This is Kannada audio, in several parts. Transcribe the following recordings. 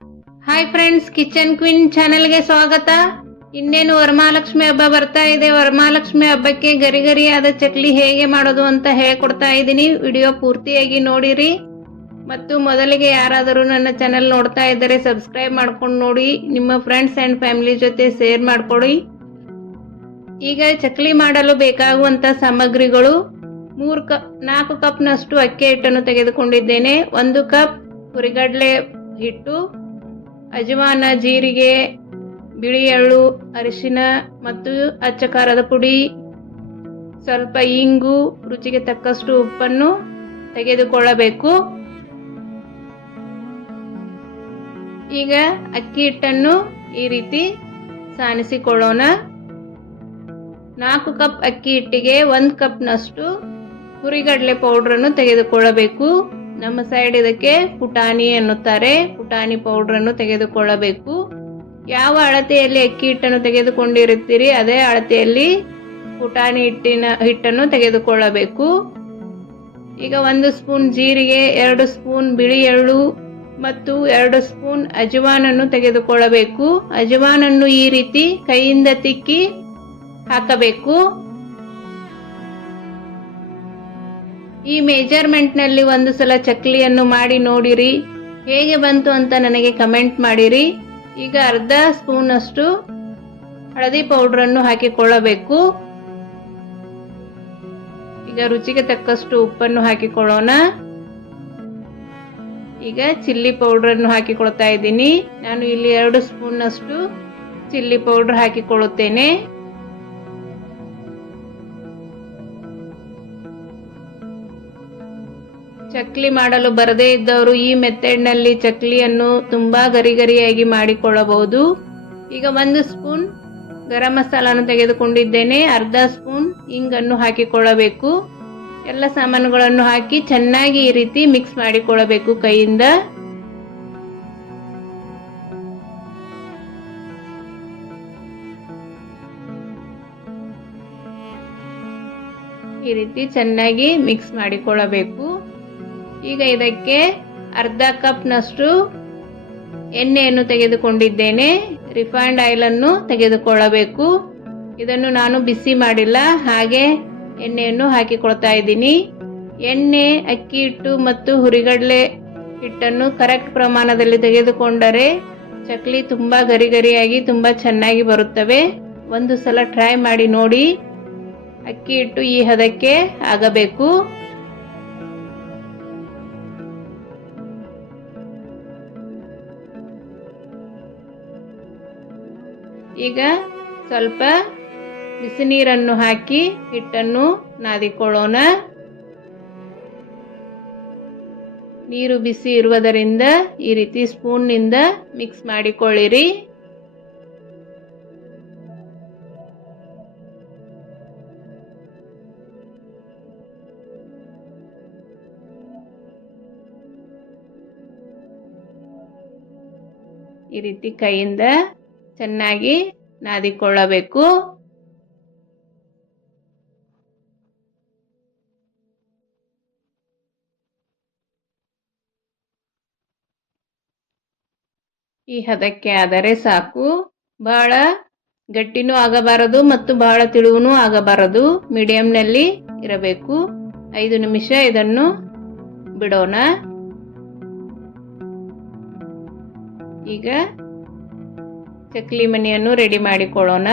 ಹಾಯ್ ಫ್ರೆಂಡ್ಸ್, ಕಿಚನ್ ಕ್ವೀನ್ ಚಾನೆಲ್ಗೆ ಸ್ವಾಗತ. ಇನ್ನೇನು ವರಮಹಾಲಕ್ಷ್ಮಿ ಹಬ್ಬ ಬರ್ತಾ ಇದೆ. ವರಮಹಾಲಕ್ಷ್ಮಿ ಹಬ್ಬಕ್ಕೆ ಗರಿ ಗರಿಯಾದ ಚಕ್ಲಿ ಹೇಗೆ ಮಾಡೋದು ಅಂತ ಹೇಳ್ಕೊಡ್ತಾ ಇದ್ದೀನಿ. ವಿಡಿಯೋ ಪೂರ್ತಿಯಾಗಿ ನೋಡಿರಿ. ಮತ್ತು ಮೊದಲಿಗೆ ಯಾರಾದರೂ ನನ್ನ ಚಾನೆಲ್ ನೋಡ್ತಾ ಇದ್ದರೆ ಸಬ್ಸ್ಕ್ರೈಬ್ ಮಾಡ್ಕೊಂಡು ನೋಡಿ, ನಿಮ್ಮ ಫ್ರೆಂಡ್ಸ್ ಅಂಡ್ ಫ್ಯಾಮಿಲಿ ಜೊತೆ ಶೇರ್ ಮಾಡ್ಕೊಳ್ಳಿ. ಈಗ ಚಕ್ಲಿ ಮಾಡಲು ಬೇಕಾಗುವಂತ ಸಾಮಗ್ರಿಗಳು: 4 ಕಪ್ನಷ್ಟು ಅಕ್ಕಿ ಹಿಟ್ಟನ್ನು ತೆಗೆದುಕೊಂಡಿದ್ದೇನೆ. 1 ಕಪ್ ಹುರಿಗಡಲೆ ಹಿಟ್ಟು, ಅಜವಾನ, ಜೀರಿಗೆ, ಬಿಳಿ ಎಳ್ಳು, ಅರಿಶಿನ ಮತ್ತು ಅಚ್ಚ ಖಾರದ ಪುಡಿ, ಸ್ವಲ್ಪ ಇಂಗು, ರುಚಿಗೆ ತಕ್ಕಷ್ಟು ಉಪ್ಪನ್ನು ತೆಗೆದುಕೊಳ್ಳಬೇಕು. ಈಗ ಅಕ್ಕಿ ಹಿಟ್ಟನ್ನು ಈ ರೀತಿ ಸಾನಿಸಿಕೊಳ್ಳೋಣ. 4 ಕಪ್ ಅಕ್ಕಿ ಹಿಟ್ಟಿಗೆ 1 ಕಪ್ನಷ್ಟು ಹುರಿಗಡಲೆ ಪೌಡ್ರನ್ನು ತೆಗೆದುಕೊಳ್ಳಬೇಕು. ನಮ್ಮ ಸೈಡ್ ಇದಕ್ಕೆ ಪುಟಾಣಿ ಎನ್ನುತ್ತಾರೆ. ಪುಟಾಣಿ ಪೌಡ್ರನ್ನು ತೆಗೆದುಕೊಳ್ಳಬೇಕು. ಯಾವ ಅಳತೆಯಲ್ಲಿ ಅಕ್ಕಿ ಹಿಟ್ಟನ್ನು ತೆಗೆದುಕೊಂಡಿರುತ್ತೀರಿ ಅದೇ ಅಳತೆಯಲ್ಲಿ ಪುಟಾಣಿ ಹಿಟ್ಟನ್ನು ತೆಗೆದುಕೊಳ್ಳಬೇಕು. ಈಗ 1 ಸ್ಪೂನ್ ಜೀರಿಗೆ, 2 ಸ್ಪೂನ್ ಬಿಳಿ ಎಳ್ಳು ಮತ್ತು 2 ಸ್ಪೂನ್ ಅಜವಾನನ್ನು ತೆಗೆದುಕೊಳ್ಳಬೇಕು. ಅಜವಾನನ್ನು ಈ ರೀತಿ ಕೈಯಿಂದ ತಿಕ್ಕಿ ಹಾಕಬೇಕು. ಈ ಮೆಜರ್ಮೆಂಟ್ ನಲ್ಲಿ ಒಂದು ಸಲ ಚಕ್ಲಿಯನ್ನು ಮಾಡಿ ನೋಡಿರಿ, ಹೇಗೆ ಬಂತು ಅಂತ ನನಗೆ ಕಮೆಂಟ್ ಮಾಡಿರಿ. ಈಗ ಅರ್ಧ ಸ್ಪೂನ್ ಅಷ್ಟು ಹಳದಿ ಪೌಡರ್ ಅನ್ನು ಹಾಕಿಕೊಳ್ಳಬೇಕು. ಈಗ ರುಚಿಗೆ ತಕ್ಕಷ್ಟು ಉಪ್ಪನ್ನು ಹಾಕಿಕೊಳ್ಳೋಣ. ಈಗ ಚಿಲ್ಲಿ ಪೌಡರ್ ಅನ್ನು ಹಾಕಿಕೊಳ್ತಾ ಇದ್ದೀನಿ. ನಾನು ಇಲ್ಲಿ 2 ಸ್ಪೂನ್ ಅಷ್ಟು ಚಿಲ್ಲಿ ಪೌಡರ್ ಹಾಕಿಕೊಳ್ಳುತ್ತೇನೆ. ಚಕ್ಲಿ ಮಾಡಲು ಬರದೇ ಇದ್ದವರು ಈ ಮೆಥಡ್ ನಲ್ಲಿ ಚಕ್ಲಿಯನ್ನು ತುಂಬಾ ಗರಿಗರಿಯಾಗಿ ಮಾಡಿಕೊಳ್ಳಬಹುದು. ಈಗ 1 ಸ್ಪೂನ್ ಗರಂ ಮಸಾಲಾನು ತೆಗೆದುಕೊಂಡಿದ್ದೇನೆ. ಅರ್ಧ ಸ್ಪೂನ್ ಇಂಗನ್ನು ಹಾಕಿಕೊಳ್ಳಬೇಕು. ಎಲ್ಲ ಸಾಮಾನುಗಳನ್ನು ಹಾಕಿ ಚೆನ್ನಾಗಿ ಈ ರೀತಿ ಮಿಕ್ಸ್ ಮಾಡಿಕೊಳ್ಳಬೇಕು ಕೈಯಿಂದ. ಈ ರೀತಿ ಚೆನ್ನಾಗಿ ಮಿಕ್ಸ್ ಮಾಡಿಕೊಳ್ಳಬೇಕು. ಈಗ ಇದಕ್ಕೆ ಅರ್ಧ ಕಪ್ನಷ್ಟು ಎಣ್ಣೆಯನ್ನು ತೆಗೆದುಕೊಂಡಿದ್ದೇನೆ. ರಿಫೈನ್ಡ್ ಆಯಿಲ್ ಅನ್ನು ತೆಗೆದುಕೊಳ್ಳಬೇಕು. ಇದನ್ನು ನಾನು ಬಿಸಿ ಮಾಡಿಲ್ಲ, ಹಾಗೆ ಎಣ್ಣೆಯನ್ನು ಹಾಕಿಕೊಳ್ತಾ ಇದ್ದೀನಿ. ಎಣ್ಣೆ, ಅಕ್ಕಿ ಹಿಟ್ಟು ಮತ್ತು ಹುರಿಗಡಲೆ ಹಿಟ್ಟನ್ನು ಕರೆಕ್ಟ್ ಪ್ರಮಾಣದಲ್ಲಿ ತೆಗೆದುಕೊಂಡರೆ ಚಕ್ಲಿ ತುಂಬಾ ಗರಿಗರಿಯಾಗಿ ತುಂಬಾ ಚೆನ್ನಾಗಿ ಬರುತ್ತವೆ. ಒಂದು ಸಲ ಟ್ರೈ ಮಾಡಿ ನೋಡಿ. ಅಕ್ಕಿ ಹಿಟ್ಟು ಈ ಹದಕ್ಕೆ ಆಗಬೇಕು. ಈಗ ಸ್ವಲ್ಪ ಬಿಸಿ ನೀರನ್ನು ಹಾಕಿ ಹಿಟ್ಟನ್ನು ನಾದಿಕೊಳ್ಳೋಣ. ನೀರು ಬಿಸಿ ಇರುವುದರಿಂದ ಈ ರೀತಿ ಸ್ಪೂನ್ನಿಂದ ಮಿಕ್ಸ್ ಮಾಡಿಕೊಳ್ಳಿರಿ. ಈ ರೀತಿ ಕೈಯಿಂದ ಚೆನ್ನಾಗಿ ನಾದಿಕೊಳ್ಳಬೇಕು. ಈ ಹದಕ್ಕೆ ಆದರೆ ಸಾಕು. ಬಹಳ ಗಟ್ಟಿನೂ ಆಗಬಾರದು ಮತ್ತು ಬಹಳ ತಿಳುವೂ ಆಗಬಾರದು. ಮೀಡಿಯಂ ನಲ್ಲಿ ಇರಬೇಕು. 5 ನಿಮಿಷ ಇದನ್ನು ಬಿಡೋಣ. ಈಗ ಚಕ್ಲಿ ಮಣಿಯನ್ನು ರೆಡಿ ಮಾಡಿಕೊಳ್ಳೋಣ.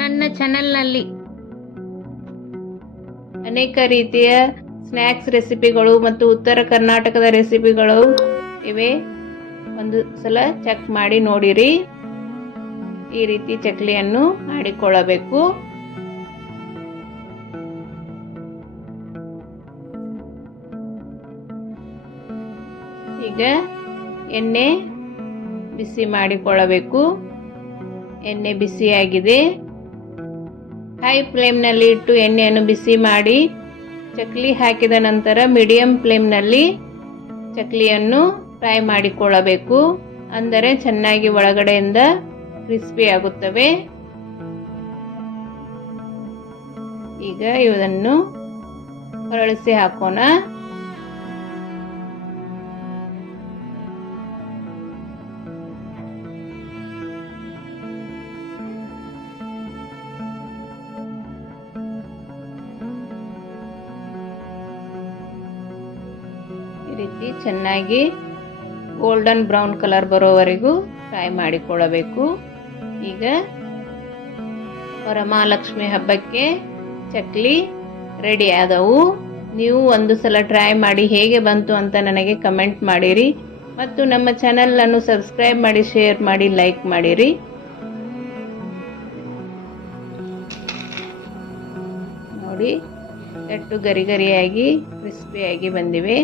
ನನ್ನ ಚಾನೆಲ್ನಲ್ಲಿ ಅನೇಕ ರೀತಿಯ ಸ್ನ್ಯಾಕ್ಸ್ ರೆಸಿಪಿಗಳು ಮತ್ತು ಉತ್ತರ ಕರ್ನಾಟಕದ ರೆಸಿಪಿಗಳು ಇವೆ. ಒಂದು ಸಲ ಚೆಕ್ ಮಾಡಿ ನೋಡಿರಿ. ಈ ರೀತಿ ಚಕ್ಲಿಯನ್ನು ಮಾಡಿಕೊಳ್ಳಬೇಕು. ಈಗ ಎಣ್ಣೆ ಬಿಸಿ ಮಾಡಿಕೊಳ್ಳಬೇಕು. ಎಣ್ಣೆ ಬಿಸಿಯಾಗಿದೆ. ಹೈ ಫ್ಲೇಮ್ನಲ್ಲಿ ಇಟ್ಟು ಎಣ್ಣೆಯನ್ನು ಬಿಸಿ ಮಾಡಿ ಚಕ್ಲಿ ಹಾಕಿದ ನಂತರ ಮೀಡಿಯಂ ಫ್ಲೇಮ್ನಲ್ಲಿ ಚಕ್ಲಿಯನ್ನು ಫ್ರೈ ಮಾಡಿಕೊಳ್ಳಬೇಕು. ಅಂದರೆ ಚೆನ್ನಾಗಿ ಒಳಗಡೆಯಿಂದ ಕ್ರಿಸ್ಪಿ ಆಗುತ್ತವೆ. ಈಗ ಇದನ್ನು ಹೊರಳಿಸಿ ಹಾಕೋಣ. ಈ ರೀತಿ ಚೆನ್ನಾಗಿ ಗೋಲ್ಡನ್ ಬ್ರೌನ್ ಕಲರ್ ಬರೋವರೆಗೂ ಫ್ರೈ ಮಾಡಿಕೊಳ್ಳಬೇಕು. ಈಗ ವರಮಹಾಲಕ್ಷ್ಮಿ ಹಬ್ಬಕ್ಕೆ ಚಕ್ಲಿ ರೆಡಿ ಆದವು. ನೀವು ಒಂದು ಸಲ ಟ್ರೈ ಮಾಡಿ ಹೇಗೆ ಬಂತು ಅಂತ ನನಗೆ ಕಮೆಂಟ್ ಮಾಡಿರಿ. ಮತ್ತು ನಮ್ಮ ಚಾನೆಲನ್ನು ಸಬ್ಸ್ಕ್ರೈಬ್ ಮಾಡಿ, ಶೇರ್ ಮಾಡಿ, ಲೈಕ್ ಮಾಡಿರಿ. ನೋಡಿ ಎಷ್ಟು ಗರಿ ಗರಿಯಾಗಿ ಕ್ರಿಸ್ಪಿಯಾಗಿ ಬಂದಿವೆ.